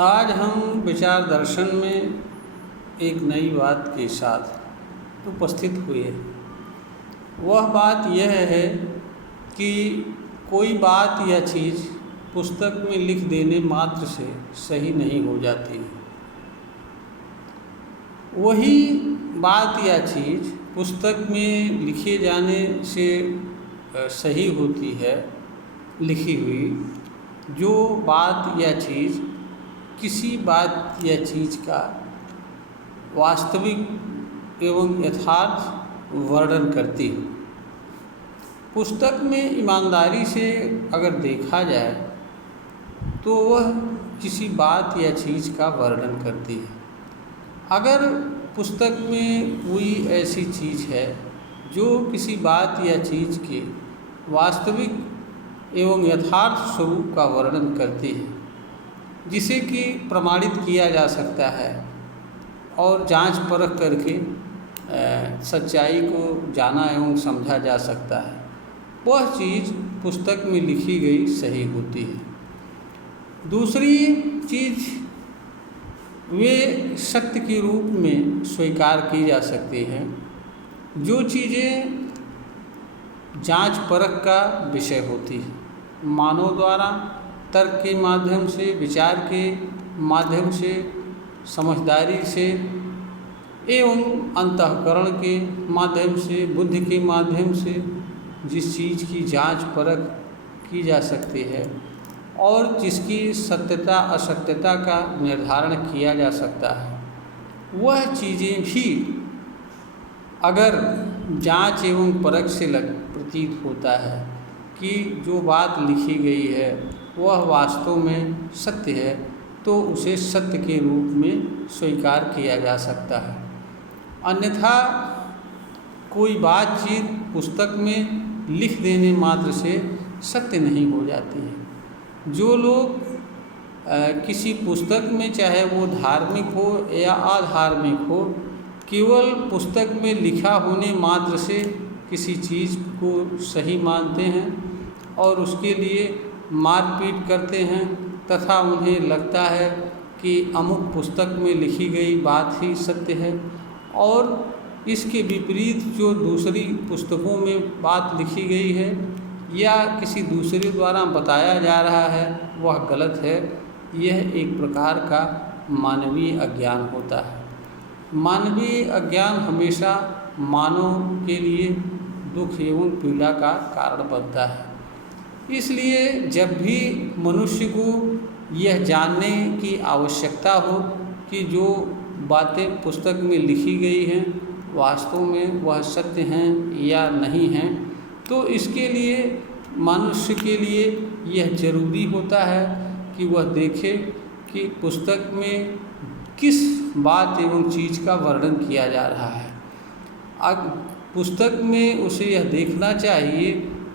आज हम विचार दर्शन में एक नई बात के साथ उपस्थित हुए। वह बात यह है कि कोई बात या चीज़ पुस्तक में लिख देने मात्र से सही नहीं हो जाती है। वही बात या चीज़ पुस्तक में लिखे जाने से सही होती है, लिखी हुई जो बात या चीज़ किसी बात या चीज़ का वास्तविक एवं यथार्थ वर्णन करती है। पुस्तक में ईमानदारी से अगर देखा जाए तो वह किसी बात या चीज़ का वर्णन करती है। अगर पुस्तक में कोई ऐसी चीज़ है जो किसी बात या चीज़ के वास्तविक एवं यथार्थ स्वरूप का वर्णन करती है, जिसे कि प्रमाणित किया जा सकता है और जांच परख करके सच्चाई को जाना एवं समझा जा सकता है, वह चीज़ पुस्तक में लिखी गई सही होती है। दूसरी चीज़ वे सत्य के रूप में स्वीकार की जा सकती हैं जो चीज़ें जांच परख का विषय होती है, मानव द्वारा तर्क के माध्यम से, विचार के माध्यम से, समझदारी से एवं अंतःकरण के माध्यम से, बुद्धि के माध्यम से जिस चीज़ की जांच परख की जा सकती है और जिसकी सत्यता असत्यता का निर्धारण किया जा सकता है, वह चीज़ें भी अगर जांच एवं परख से प्रतीत होता है कि जो बात लिखी गई है वह वास्तव में सत्य है, तो उसे सत्य के रूप में स्वीकार किया जा सकता है। अन्यथा कोई बातचीत पुस्तक में लिख देने मात्र से सत्य नहीं हो जाती है। जो लोग किसी पुस्तक में, चाहे वो धार्मिक हो या अधार्मिक हो, केवल पुस्तक में लिखा होने मात्र से किसी चीज़ को सही मानते हैं और उसके लिए मारपीट करते हैं तथा उन्हें लगता है कि अमुक पुस्तक में लिखी गई बात ही सत्य है, और इसके विपरीत जो दूसरी पुस्तकों में बात लिखी गई है या किसी दूसरे द्वारा बताया जा रहा है वह गलत है। यह एक प्रकार का मानवीय अज्ञान होता है। मानवीय अज्ञान हमेशा मानव के लिए दुख एवं पीड़ा का कारण बनता है। इसलिए जब भी मनुष्य को यह जानने की आवश्यकता हो कि जो बातें पुस्तक में लिखी गई हैं वास्तव में वह सत्य हैं या नहीं हैं, तो इसके लिए मनुष्य के लिए यह जरूरी होता है कि वह देखे कि पुस्तक में किस बात एवं चीज़ का वर्णन किया जा रहा है। अब पुस्तक में उसे यह देखना चाहिए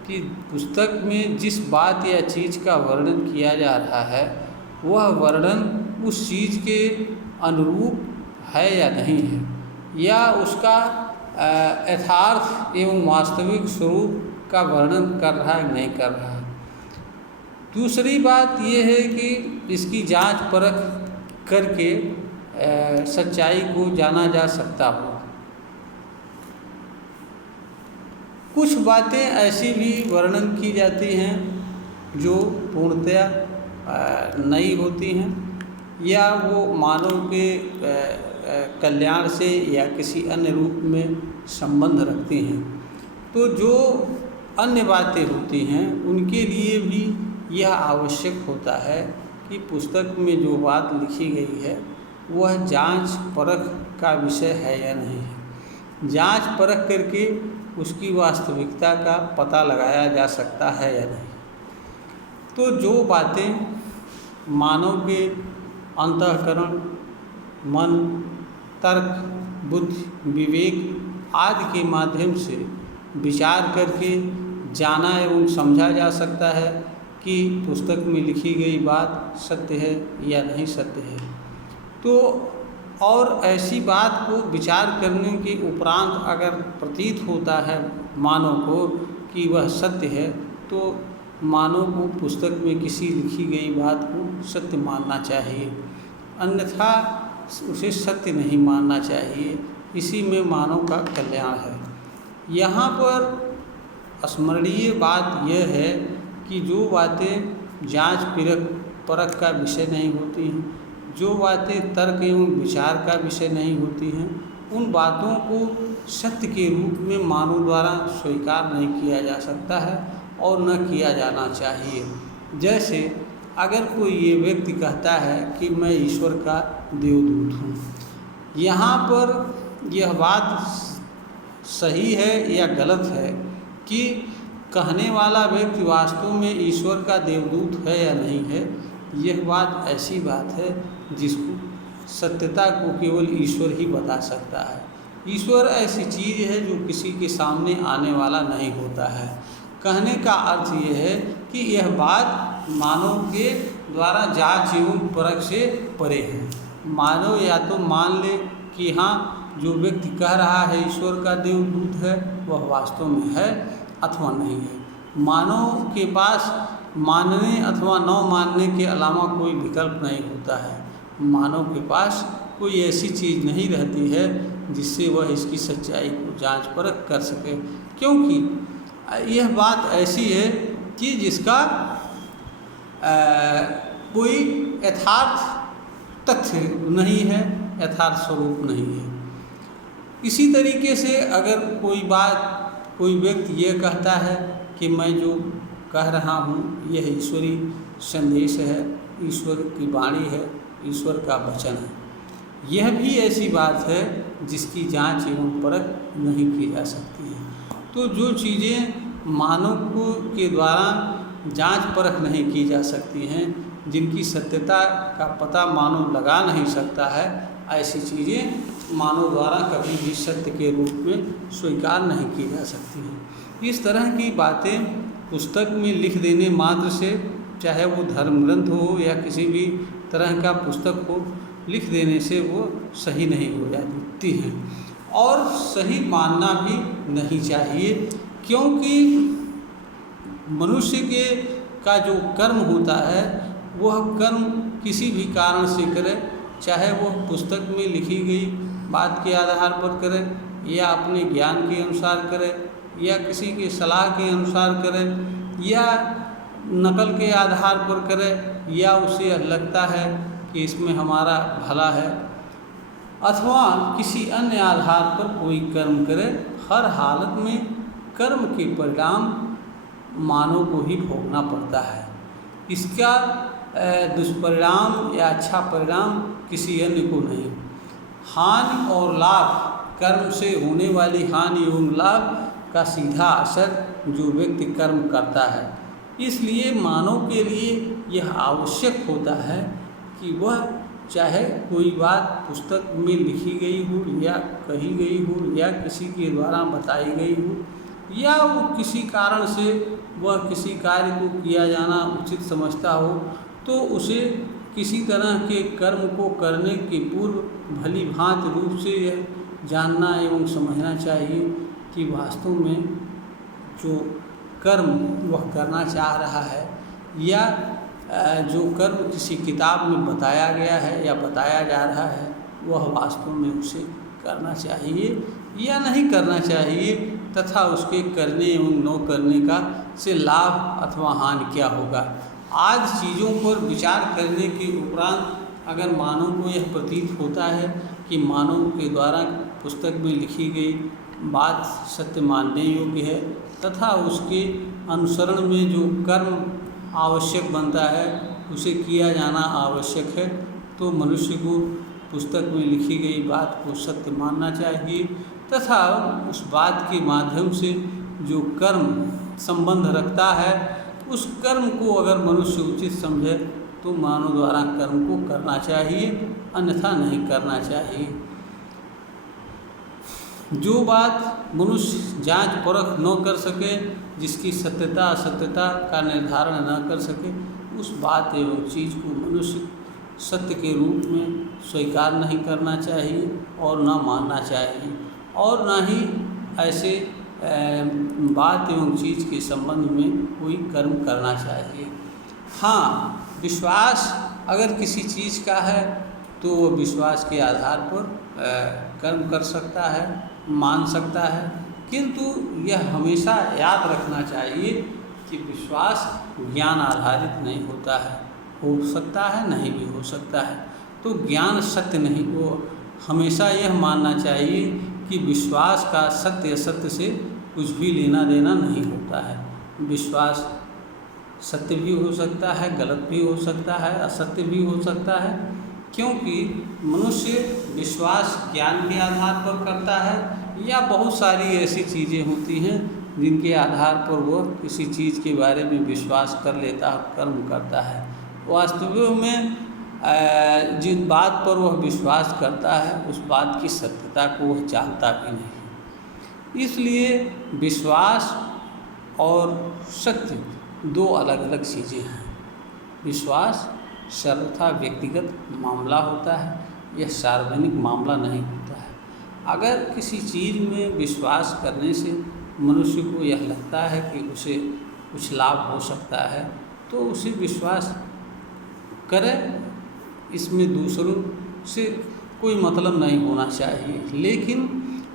कि पुस्तक में जिस बात या चीज़ का वर्णन किया जा रहा है वह वर्णन उस चीज़ के अनुरूप है या नहीं है, या उसका यथार्थ एवं वास्तविक स्वरूप का वर्णन कर रहा है नहीं कर रहा है। दूसरी बात यह है कि इसकी जांच परख करके सच्चाई को जाना जा सकता हो। कुछ बातें ऐसी भी वर्णन की जाती हैं जो पूर्णतया नई होती हैं या वो मानव के कल्याण से या किसी अन्य रूप में संबंध रखती हैं। तो जो अन्य बातें होती हैं उनके लिए भी यह आवश्यक होता है कि पुस्तक में जो बात लिखी गई है वह जांच परख का विषय है या नहीं है। जांच परख करके उसकी वास्तविकता का पता लगाया जा सकता है या नहीं। तो जो बातें मानव के अंतःकरण, मन, तर्क, बुद्धि, विवेक आदि के माध्यम से विचार करके जाना एवं समझा जा सकता है कि पुस्तक में लिखी गई बात सत्य है या नहीं सत्य है, तो और ऐसी बात को विचार करने के उपरांत अगर प्रतीत होता है मानव को कि वह सत्य है, तो मानव को पुस्तक में किसी लिखी गई बात को सत्य मानना चाहिए, अन्यथा उसे सत्य नहीं मानना चाहिए। इसी में मानव का कल्याण है। यहाँ पर स्मरणीय बात यह है कि जो बातें जांच परख का विषय नहीं होती हैं, जो बातें तर्क एवं विचार का विषय नहीं होती हैं, उन बातों को सत्य के रूप में मानव द्वारा स्वीकार नहीं किया जा सकता है और न किया जाना चाहिए। जैसे अगर कोई ये व्यक्ति कहता है कि मैं ईश्वर का देवदूत हूँ, यहाँ पर यह बात सही है या गलत है कि कहने वाला व्यक्ति वास्तव में ईश्वर का देवदूत है या नहीं है, यह बात ऐसी बात है जिसको सत्यता को केवल ईश्वर ही बता सकता है। ईश्वर ऐसी चीज़ है जो किसी के सामने आने वाला नहीं होता है। कहने का अर्थ यह है कि यह बात मानव के द्वारा जांच एवं परख से परे है। मानव या तो मान ले कि हाँ, जो व्यक्ति कह रहा है ईश्वर का देवदूत है वह वास्तव में है अथवा नहीं है। मानव के पास मानने अथवा न मानने के अलावा कोई विकल्प नहीं होता है। मानव के पास कोई ऐसी चीज़ नहीं रहती है जिससे वह इसकी सच्चाई को जांच परख कर सके, क्योंकि यह बात ऐसी है कि जिसका कोई यथार्थ तथ्य नहीं है, यथार्थ स्वरूप नहीं है। इसी तरीके से अगर कोई व्यक्ति ये कहता है कि मैं जो कह रहा हूँ यह ईश्वरी संदेश है, ईश्वर की वाणी है, ईश्वर का वचन है, यह भी ऐसी बात है जिसकी जांच एवं परख नहीं की जा सकती है। तो जो चीज़ें मानव के द्वारा जांच परख नहीं की जा सकती हैं, जिनकी सत्यता का पता मानव लगा नहीं सकता है, ऐसी चीज़ें मानव द्वारा कभी भी सत्य के रूप में स्वीकार नहीं की जा सकती हैं। इस तरह की बातें पुस्तक में लिख देने मात्र से, चाहे वो धर्म ग्रंथ हो या किसी भी तरह का पुस्तक हो, लिख देने से वो सही नहीं हो जाती हैं और सही मानना भी नहीं चाहिए, क्योंकि मनुष्य का जो कर्म होता है वह कर्म किसी भी कारण से करे, चाहे वह पुस्तक में लिखी गई बात के आधार पर करे या अपने ज्ञान के अनुसार करे या किसी के सलाह के अनुसार करे या नकल के आधार पर करे या उसे लगता है कि इसमें हमारा भला है, अथवा किसी अन्य आधार पर कोई कर्म करे, हर हालत में कर्म के परिणाम मानव को ही भोगना पड़ता है। इसका दुष्परिणाम या अच्छा परिणाम किसी अन्य को नहीं। हानि और लाभ, कर्म से होने वाली हानि एवं लाभ का सीधा असर जो व्यक्ति कर्म करता है। इसलिए मानव के लिए यह आवश्यक होता है कि वह चाहे कोई बात पुस्तक में लिखी गई हो या कही गई हो या किसी के द्वारा बताई गई हो या वो किसी कारण से वह किसी कार्य को किया जाना उचित समझता हो, तो उसे किसी तरह के कर्म को करने के पूर्व भली भांति रूप से यह जानना एवं समझना चाहिए कि वास्तव में जो कर्म वह करना चाह रहा है या जो कर्म किसी किताब में बताया गया है या बताया जा रहा है वह वास्तव में उसे करना चाहिए या नहीं करना चाहिए, तथा उसके करने एवं न करने का से लाभ अथवा हानि क्या होगा। आज चीज़ों पर विचार करने के उपरांत अगर मानव को यह प्रतीत होता है कि मानव के द्वारा पुस्तक में लिखी गई बात सत्य मानने योग्य है तथा उसके अनुसरण में जो कर्म आवश्यक बनता है उसे किया जाना आवश्यक है, तो मनुष्य को पुस्तक में लिखी गई बात को सत्य मानना चाहिए तथा उस बात के माध्यम से जो कर्म संबंध रखता है उस कर्म को अगर मनुष्य उचित समझे तो मानव द्वारा कर्म को करना चाहिए, अन्यथा नहीं करना चाहिए। जो बात मनुष्य जांच परख न कर सके, जिसकी सत्यता असत्यता का निर्धारण न कर सके, उस बात एवं चीज़ को मनुष्य सत्य के रूप में स्वीकार नहीं करना चाहिए और न मानना चाहिए और न ही ऐसे बात एवं चीज़ के संबंध में कोई कर्म करना चाहिए। हाँ, विश्वास अगर किसी चीज़ का है तो वो विश्वास के आधार पर कर्म कर सकता है, मान सकता है, किंतु यह हमेशा याद रखना चाहिए कि विश्वास ज्ञान आधारित नहीं होता है, हो सकता है नहीं भी हो सकता है। तो ज्ञान सत्य नहीं, वो हमेशा यह मानना चाहिए कि विश्वास का सत्य असत्य से कुछ भी लेना देना नहीं होता है। विश्वास सत्य भी हो सकता है, गलत भी हो सकता है, असत्य भी हो सकता है, क्योंकि मनुष्य विश्वास ज्ञान के आधार पर करता है या बहुत सारी ऐसी चीज़ें होती हैं जिनके आधार पर वह किसी चीज़ के बारे में विश्वास कर लेता है, कर्म करता है। वास्तविक में जिन बात पर वह विश्वास करता है उस बात की सत्यता को वह जानता भी नहीं। इसलिए विश्वास और सत्य दो अलग अलग चीज़ें हैं। विश्वास सर्वथा व्यक्तिगत मामला होता है, यह सार्वजनिक मामला नहीं होता है। अगर किसी चीज़ में विश्वास करने से मनुष्य को यह लगता है कि उसे कुछ लाभ हो सकता है तो उसे विश्वास करे, इसमें दूसरों से कोई मतलब नहीं होना चाहिए। लेकिन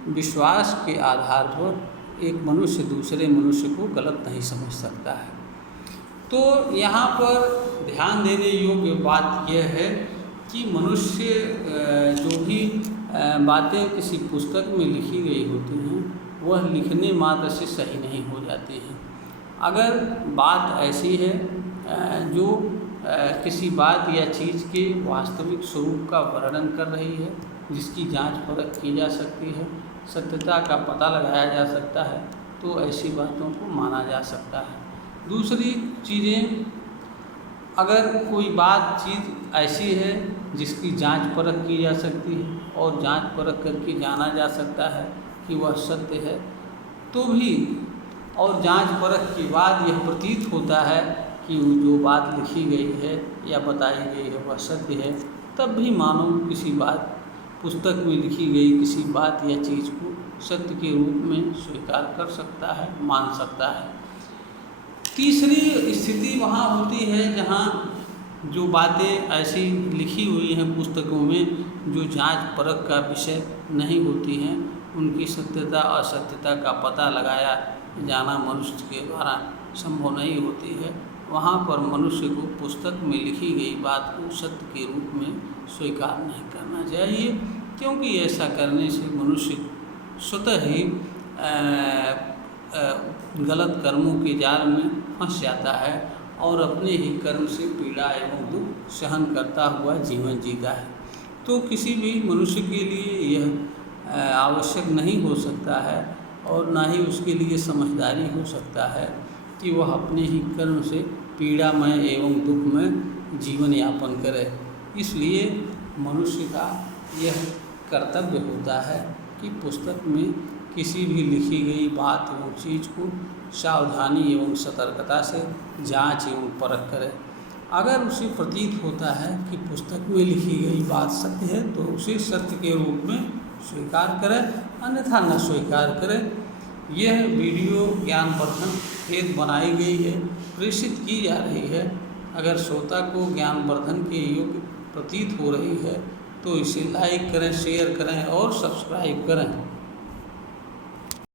विश्वास के आधार पर एक मनुष्य दूसरे मनुष्य को गलत नहीं समझ सकता है। तो यहाँ पर ध्यान देने योग्य बात यह है कि मनुष्य जो भी बातें किसी पुस्तक में लिखी गई होती हैं वह लिखने मात्र से सही नहीं हो जाती हैं। अगर बात ऐसी है जो किसी बात या चीज़ के वास्तविक स्वरूप का वर्णन कर रही है, जिसकी जांच परख की जा सकती है, सत्यता का पता लगाया जा सकता है, तो ऐसी बातों को माना जा सकता है। दूसरी चीज़ें, अगर कोई चीज़ ऐसी है जिसकी जांच परख की जा सकती है और जांच परख करके जाना जा सकता है कि वह सत्य है, तो भी और जांच परख के बाद यह प्रतीत होता है कि जो बात लिखी गई है या बताई गई है वह सत्य है, तब भी मानव किसी बात पुस्तक में लिखी गई किसी बात या चीज़ को सत्य के रूप में स्वीकार कर सकता है, मान सकता है। तीसरी स्थिति वहाँ होती है जहाँ जो बातें ऐसी लिखी हुई हैं पुस्तकों में जो जांच परख का विषय नहीं होती हैं, उनकी सत्यता असत्यता का पता लगाया जाना मनुष्य के द्वारा संभव नहीं होती है। वहाँ पर मनुष्य को पुस्तक में लिखी गई बात को सत्य के रूप में स्वीकार नहीं करना चाहिए, क्योंकि ऐसा करने से मनुष्य स्वतः ही गलत कर्मों के जाल में फंस जाता है और अपने ही कर्म से पीड़ा एवं दुख सहन करता हुआ जीवन जीता है। तो किसी भी मनुष्य के लिए यह आवश्यक नहीं हो सकता है और ना ही उसके लिए समझदारी हो सकता है कि वह अपने ही कर्म से पीड़ामय एवं दुखमय जीवन यापन करे। इसलिए मनुष्य का यह कर्तव्य होता है कि पुस्तक में किसी भी लिखी गई बात एवं चीज़ को सावधानी एवं सतर्कता से जांच एवं परख करे। अगर उसे प्रतीत होता है कि पुस्तक में लिखी गई बात सत्य है तो उसे सत्य के रूप में स्वीकार करे, अन्यथा न स्वीकार करे। यह वीडियो ज्ञानवर्धन हेतु बनाई गई है, प्रेषित की जा रही है। अगर श्रोता को ज्ञानवर्धन के योग्य प्रतीत हो रही है तो इसे लाइक करें, शेयर करें और सब्सक्राइब करें।